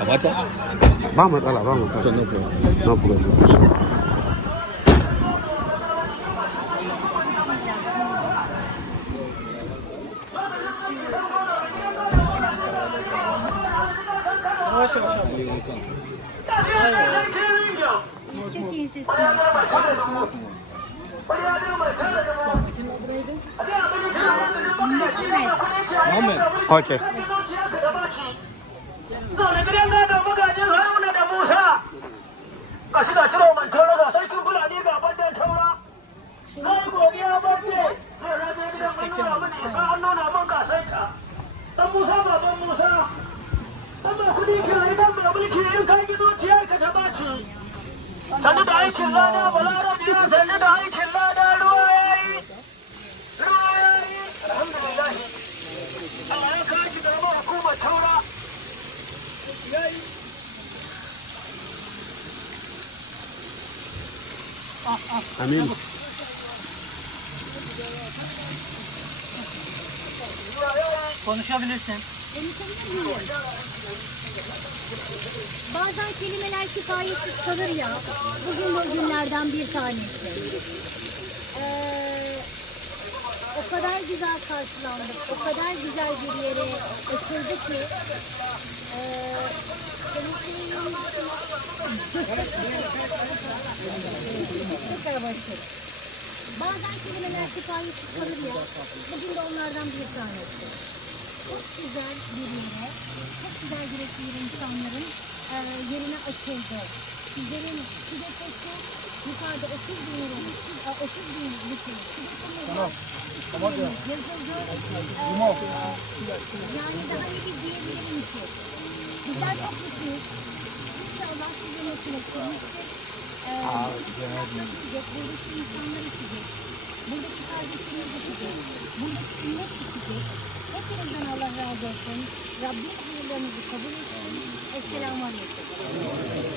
a bacha ba matsala ba matsala Çekin sesini. Muhammad okay zaune gidan gada magajin haruna da musa ga shi ga ciro mantoro ga sarkin fulani ga bandan taura na zai mai mai mulki in kai ka ta ɓaci sannu da aikin lada balarabe ya sannu da aikin amin Konuşabilirsin. Bazen kelimeler kifayetsiz kalır ya. Bugün de o günlerden bir tanesi. Ee, o kadar güzel karşılandık. O kadar güzel bir yere oturdu ki. Ee. Bazen kelimeler kifayetsiz kalır ya. Bugün de onlardan bir tanesi çok güzel bir yere, çok güzel yürekli insanların e, yerine açıldı. Sizlerin Sidefesi yukarıda 30 bin lira, e, 30 bin lira, Sidefesi yazıldı. E, yani daha iyi diyebilirim ki. Bizler çok mutluyuz. İnşallah sizin mutlu etmiştir. E, buradaki insanlar içecek. Buradaki kardeşlerimiz içecek. Buradaki ümmet içecek. Hepinizden Allah razı olsun. Rabbim hayırlarınızı kabul etsin. Esselamu Aleyküm.